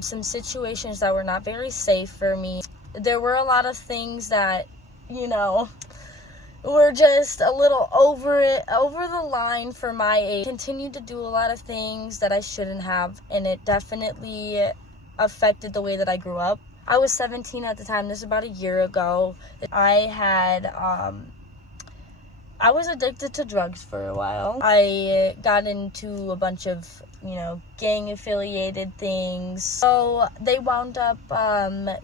some situations that were not very safe for me. There were a lot of things that, were just a little over the line for my age. I continued to do a lot of things that I shouldn't have, and it definitely affected the way that I grew up. I was 17 at the time. This is about a year ago. I was addicted to drugs for a while. I got into a bunch of, gang-affiliated things. So they wound up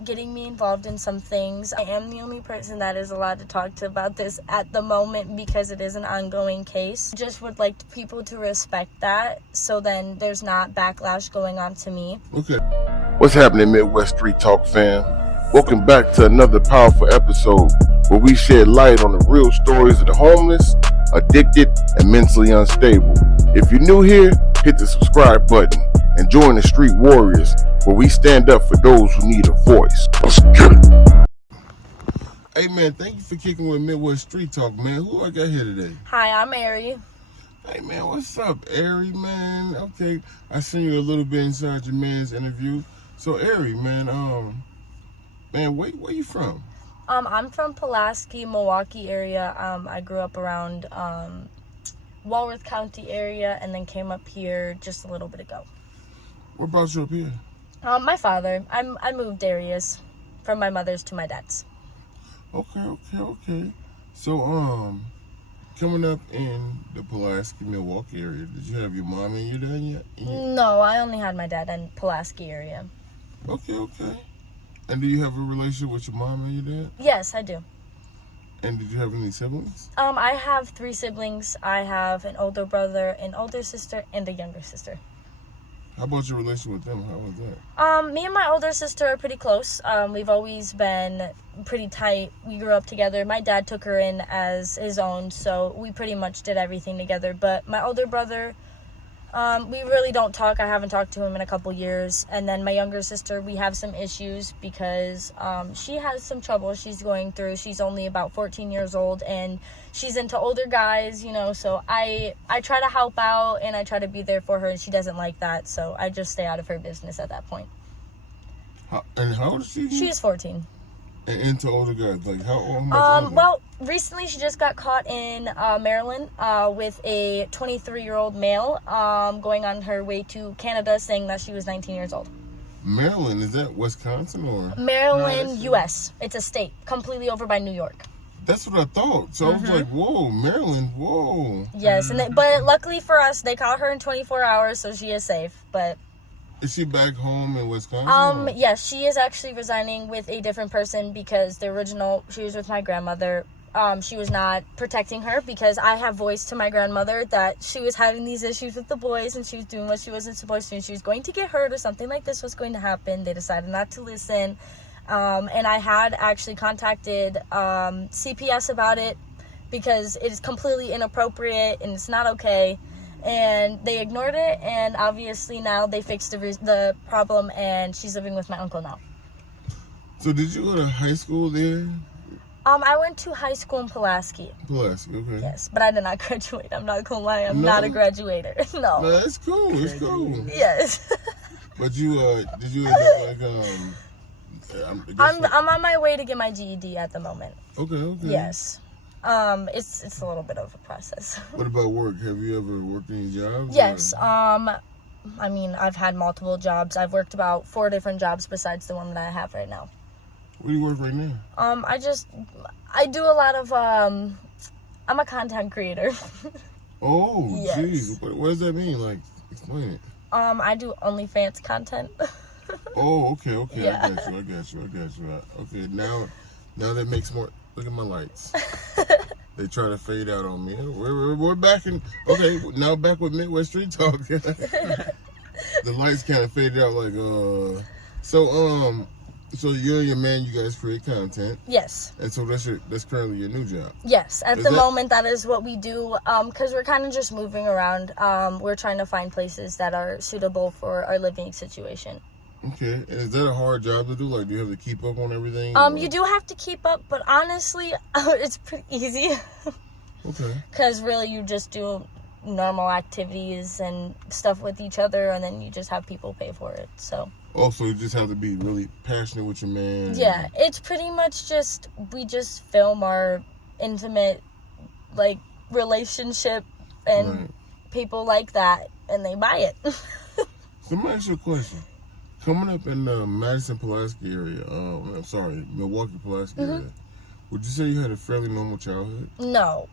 getting me involved in some things. I am the only person that is allowed to talk to about this at the moment because it is an ongoing case. Just would like people to respect that, so then there's not backlash going on to me. Okay. What's happening, Midwest Street Talk fam? Welcome back to another powerful episode where we shed light on the real stories of the homeless, addicted, and mentally unstable. If you're new here, hit the subscribe button and join the Street Warriors, where we stand up for those who need a voice. Let's get it. Hey man, thank you for kicking with Midwest Street Talk, man. Who I got here today? Hi, I'm Arie. Hey man, what's up, Arie, man? Okay, I seen you a little bit inside your man's interview. So Arie, man, where you from? I'm from Pulaski, Milwaukee area. I grew up around Walworth County area and then came up here just a little bit ago. What brought you up here? My father. I moved areas from my mother's to my dad's. Okay. So, coming up in the Pulaski, Milwaukee area, did you have your mom and your dad yet? No, I only had my dad in Pulaski area. Okay. And do you have a relationship with your mom and your dad? Yes, I do. And did you have any siblings? I have 3 siblings. I have an older brother, an older sister, and a younger sister. How about your relationship with them? How was that? Me and my older sister are pretty close. We've always been pretty tight. We grew up together. My dad took her in as his own, so we pretty much did everything together. But my older brother, we really don't talk. I haven't talked to him in a couple years. And then my younger sister, we have some issues because she has some trouble she's going through. She's only about 14 years old, and she's into older guys, so I try to help out and I try to be there for her, and she doesn't like that, so I just stay out of her business at that point. And how old is she? She's 14. And into older guys, like how old? Well, recently she just got caught in Maryland with a 23-year-old male going on her way to Canada, saying that she was 19 years old. Maryland, is that Wisconsin or? Maryland, U.S. It's a state completely over by New York. That's what I thought. So I was like, whoa, Maryland, whoa. Yes, but luckily for us, they caught her in 24 hours, so she is safe. But is she back home in Wisconsin? Yes, she is actually resigning with a different person because she was with my grandmother. She was not protecting her because I have voiced to my grandmother that she was having these issues with the boys and she was doing what she wasn't supposed to, and she was going to get hurt or something like this was going to happen. They decided not to listen. And I had actually contacted CPS about it because it is completely inappropriate and it's not okay. And they ignored it, and obviously now they fixed the problem, and she's living with my uncle now. So did you go to high school there? I went to high school in Pulaski. Pulaski, okay. Yes, but I did not graduate. I'm not gonna lie, I'm not a graduator. No. No, it's cool. It's cool. Yes. But did you end up I'm on my way to get my GED at the moment. Okay. Yes. It's a little bit of a process. What about work? Have you ever worked any jobs? Yes. I've had multiple jobs. I've worked about 4 different jobs besides the one that I have right now. Where do you work right now? I do a lot of I'm a content creator. Oh, yes. Geez. What does that mean? Like, explain it. I do OnlyFans content. Oh, okay. Yeah. I got you. Okay, now that makes more. Look at my lights. They try to fade out on me. We're back in. Okay, now back with Midwest Street Talk. The lights kind of faded out. Like, so you and your man, you guys create content. Yes. And so that's currently your new job. Yes, at the moment that is what we do. Because we're kind of just moving around. We're trying to find places that are suitable for our living situation. Okay, and is that a hard job to do? Like, do you have to keep up on everything? You do have to keep up, but honestly, it's pretty easy. Okay. Because really, you just do normal activities and stuff with each other, and then you just have people pay for it. So Also, you just have to be really passionate with your man. Yeah, it's pretty much just, we just film our intimate, like, relationship, and people like that, and they buy it. So let me ask you a question. Coming up in the Madison-Pulaski area, Milwaukee Pulaski area, would you say you had a fairly normal childhood? No.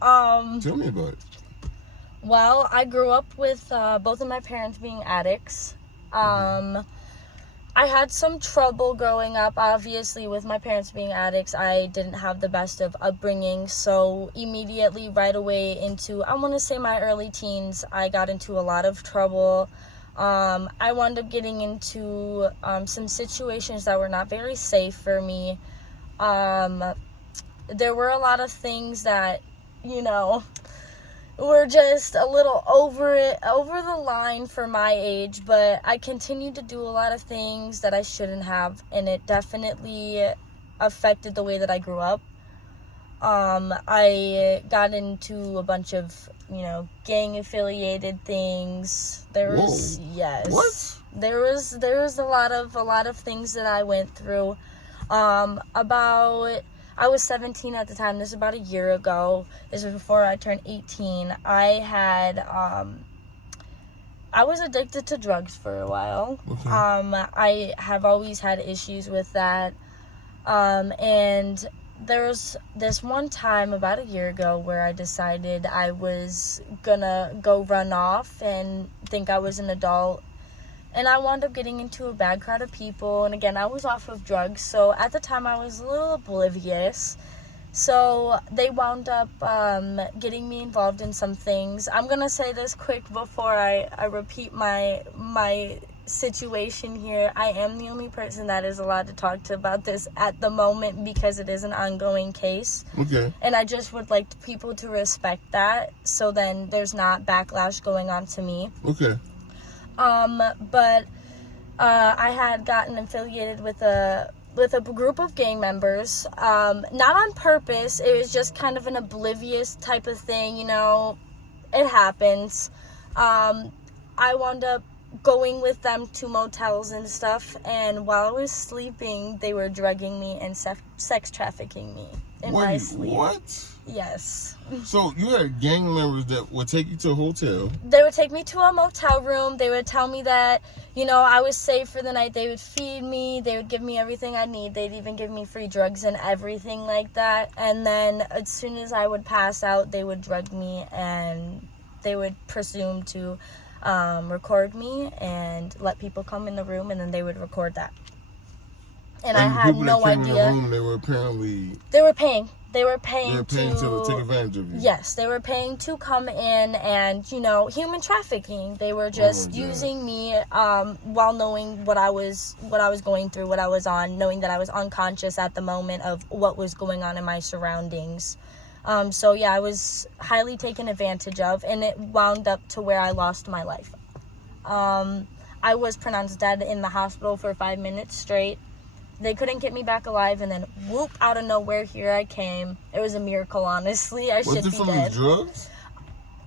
Tell me about it. Well, I grew up with both of my parents being addicts. I had some trouble growing up, obviously, with my parents being addicts. I didn't have the best of upbringing, so immediately, right away into, I want to say my early teens, I got into a lot of trouble. I wound up getting into some situations that were not very safe for me. There were a lot of things that, were just a little over the line for my age, but I continued to do a lot of things that I shouldn't have, and it definitely affected the way that I grew up. I got into a bunch of, gang affiliated things. There was, yes. What? There was a lot of things that I went through. I was 17 at the time. This is about a year ago. This was before I turned 18. I was addicted to drugs for a while. Okay. I have always had issues with that. And there was this one time about a year ago where I decided I was gonna go run off and think I was an adult. And I wound up getting into a bad crowd of people. And again, I was off of drugs. So at the time, I was a little oblivious. So they wound up getting me involved in some things. I'm going to say this quick before I repeat my situation here. I am the only person that is allowed to talk to about this at the moment because it is an ongoing case. Okay. And I just would like people to respect that. So then there's not backlash going on to me. Okay. But I had gotten affiliated with a group of gang members, not on purpose. It was just kind of an oblivious type of thing, it happens. I wound up going with them to motels and stuff, and while I was sleeping, they were drugging me and sex trafficking me in my sleep. What? Yes. So you had gang members that would take you to a hotel. They would take me to a motel room. They would tell me that, I was safe for the night. They would feed me. They would give me everything I need. They'd even give me free drugs and everything like that. And then as soon as I would pass out, they would drug me and they would presume to record me and let people come in the room, and then they would record that. And I had no idea. In the room, they were apparently... They were paying. They were paying to take advantage of you. Yes, they were paying to come in and, human trafficking. They were just using me while knowing what I was going through, what I was on, knowing that I was unconscious at the moment of what was going on in my surroundings. So, yeah, I was highly taken advantage of, and it wound up to where I lost my life. I was pronounced dead in the hospital for 5 minutes straight. They couldn't get me back alive, and then whoop, out of nowhere, here I came. It was a miracle, honestly. I should be dead. Was it from the drugs?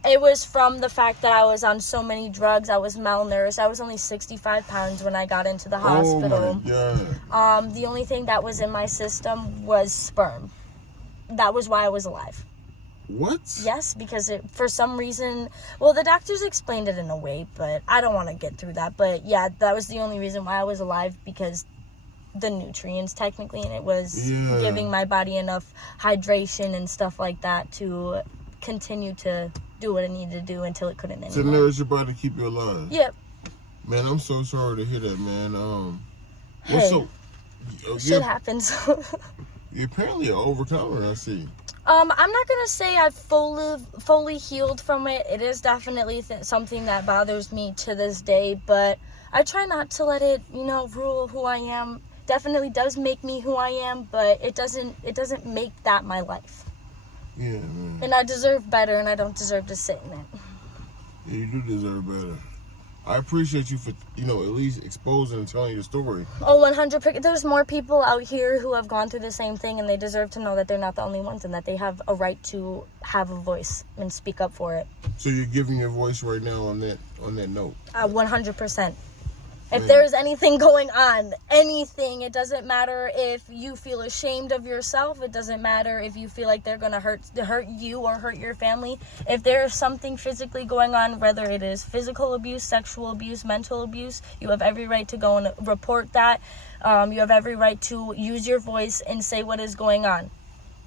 It was from the fact that I was on so many drugs. I was malnourished. I was only 65 pounds when I got into the hospital. Oh, my God. The only thing that was in my system was sperm. That was why I was alive. What? Yes, because for some reason, well, the doctors explained it in a way, but I don't want to get through that. But yeah, that was the only reason why I was alive, because the nutrients technically, and it was giving my body enough hydration and stuff like that to continue to do what it needed to do until it couldn't anymore. To nourish your body, keep you alive. Yep. Man, I'm so sorry to hear that, man. Shit happens. You're apparently an overcomer, I see. I'm not gonna say I've fully healed from it. It is definitely something that bothers me to this day, but I try not to let it, rule who I am. Definitely does make me who I am, but it doesn't make that my life. Yeah, man. And I deserve better, and I don't deserve to sit in it. Yeah, you do deserve better. I appreciate you for, at least exposing and telling your story. Oh, 100%. There's more people out here who have gone through the same thing, and they deserve to know that they're not the only ones and that they have a right to have a voice and speak up for it. So you're giving your voice right now on that note? 100%. If there's anything going on, anything, it doesn't matter if you feel ashamed of yourself. It doesn't matter if you feel like they're going to hurt you or hurt your family. If there's something physically going on, whether it is physical abuse, sexual abuse, mental abuse, you have every right to go and report that. You have every right to use your voice and say what is going on.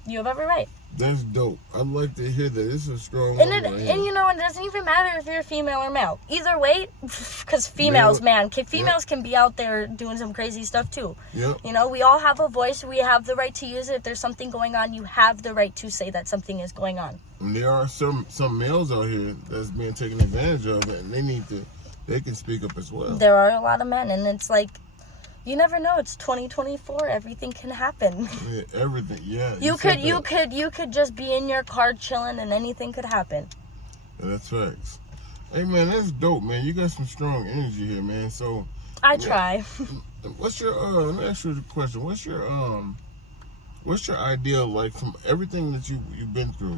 You have every right. That's dope. I'd like to hear that. It's a strong And one. it doesn't even matter if you're female or male. Either way, because females can be out there doing some crazy stuff too. Yep. You know, we all have a voice. We have the right to use it. If there's something going on, you have the right to say that something is going on. And there are some males out here that's being taken advantage of, and they can speak up as well. There are a lot of men, and it's like, you never know. It's 2024. Everything can happen. Yeah, everything. Yeah. You could just be in your car chilling, and anything could happen. Yeah, that's facts. Hey man, that's dope, man. You got some strong energy here, man. So I try. What's your let me ask you a question. What's your ideal, like, from everything that you've been through?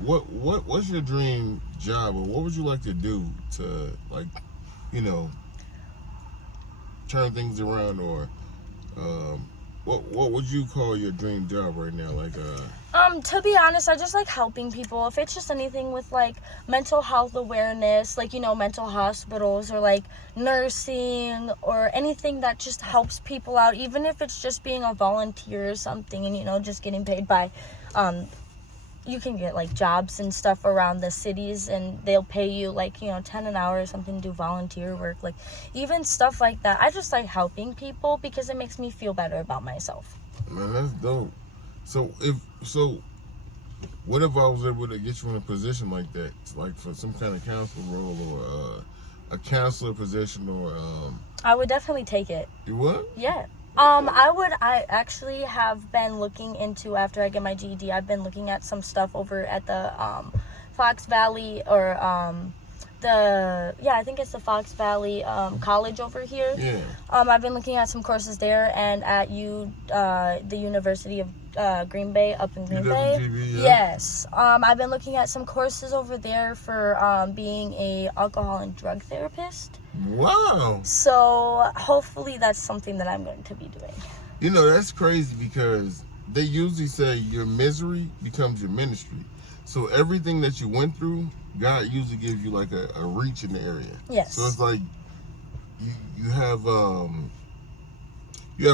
What's your dream job, or what would you like to do to, like, you know, turn things around, or what would you call your dream job right now? Like to be honest, I just like helping people. If it's just anything with like mental health awareness, like, you know, mental hospitals, or like nursing, or anything that just helps people out, even if it's just being a volunteer or something, and, you know, just getting paid by you can get like jobs and stuff around the cities, and they'll pay you like, you know, $10 an hour or something to do volunteer work, like even stuff like that. I just like helping people because it makes me feel better about myself. Man, that's dope. So what if I was able to get you in a position like that, like for some kind of counsel role, or a counselor position, or I would definitely take it. You would? Yeah. I actually have been looking into, after I get my GED, I've been looking at some stuff over at the Fox Valley, or I think it's the Fox Valley College over here. Yeah. I've been looking at some courses there, and at the University of Green Bay, up in Green Bay. Yeah. Yes. I've been looking at some courses over there for being a alcohol and drug therapist. Wow. So hopefully that's something that I'm going to be doing. You know, that's crazy, because they usually say your misery becomes your ministry. So everything that you went through, God usually gives you like a reach in the area. Yes. So it's like you have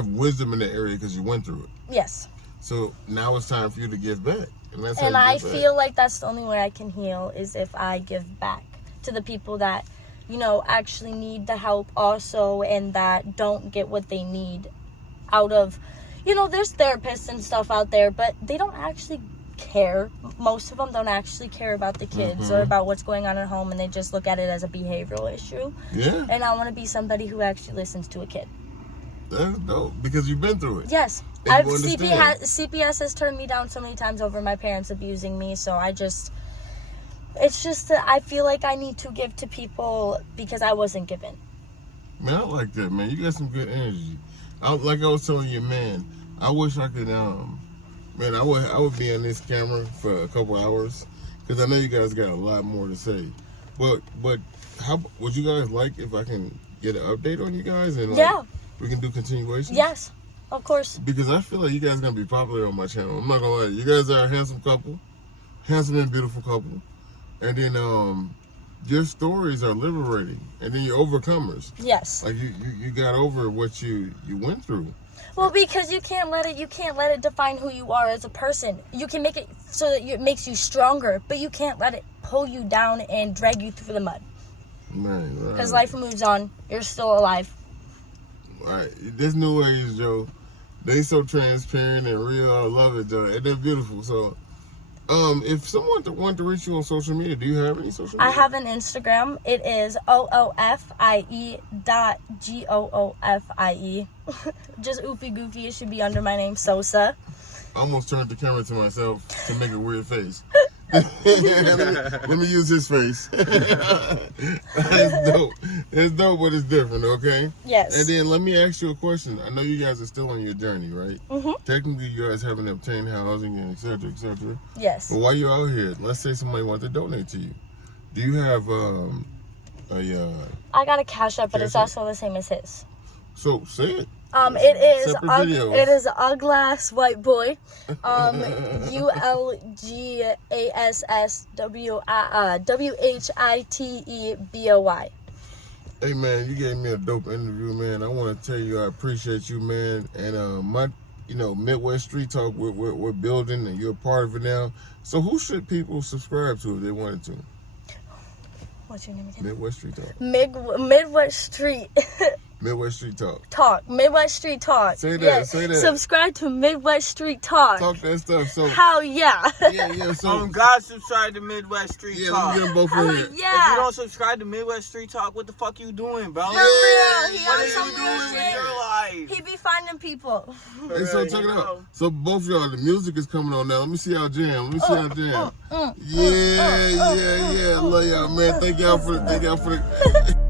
wisdom in the area because you went through it. Yes. So now it's time for you to give back. And I feel like that's the only way I can heal, is if I give back to the people that, you know, actually need the help also, and that don't get what they need out of, you know, there's therapists and stuff out there, but they don't actually care. Most of them don't actually care about the kids or about what's going on at home, and they just look at it as a behavioral issue. Yeah. And I want to be somebody who actually listens to a kid. That's dope, because you've been through it. Yes. CPS has turned me down so many times over my parents abusing me, so it's just that I feel like I need to give to people because I wasn't given. Man, I like that, man. You got some good energy. Like I was telling you, man, I wish I could, man, I would be on this camera for a couple hours, because I know you guys got a lot more to say. But how would you guys like if I can get an update on you guys, and we can do continuation? Yes, of course. Because I feel like you guys are gonna be popular on my channel. I'm not gonna lie, you guys are a handsome couple, handsome and beautiful couple, and then your stories are liberating, and then you're overcomers. Yes. Like you got over what you went through. Well, because you can't let it define who you are as a person. You can make it so that it makes you stronger, but you can't let it pull you down and drag you through the mud. Man, because life moves on. You're still alive. Right. This new age, Joe, they so transparent and real. I love it, Joe. And they're beautiful. So, if someone wanted to reach you on social media, do you have any social media? I have an Instagram. It is OOFIE.GOOFIE. Just oofy goofy. It should be under my name, Sosa. I almost turned the camera to myself to make a weird face. let me use his face. It's dope. It's dope, but it's different, okay? Yes. And then let me ask you a question. I know you guys are still on your journey, right? Technically, you guys haven't obtained housing and et cetera, et cetera. Yes. But while you're out here, let's say somebody wants to donate to you. Do you have I got a Cash App, but it's Cash App? also the same as his. So say it. It is a glass white boy. ULGASSWHITEBOY. Hey man, you gave me a dope interview, man. I want to tell you I appreciate you, man. And my, Midwest Street Talk, we're building, and you're a part of it now. So who should people subscribe to if they wanted to? What's your name again? Midwest Street Talk. Midwest Street. Midwest Street Talk. Midwest Street Talk. Say that. Yeah. Say that. Subscribe to Midwest Street Talk. Talk that stuff. So hell yeah. Yeah. So God, subscribe to Midwest Street Talk. Let's get them both in here. Yeah. If you don't subscribe to Midwest Street Talk, what the fuck you doing, bro? For real, he What on are some you doing with shit. your life? He be finding people. Hey, so check it out. So both of y'all, the music is coming on now. Let me see y'all jam. Yeah. Love y'all, man. Thank y'all for the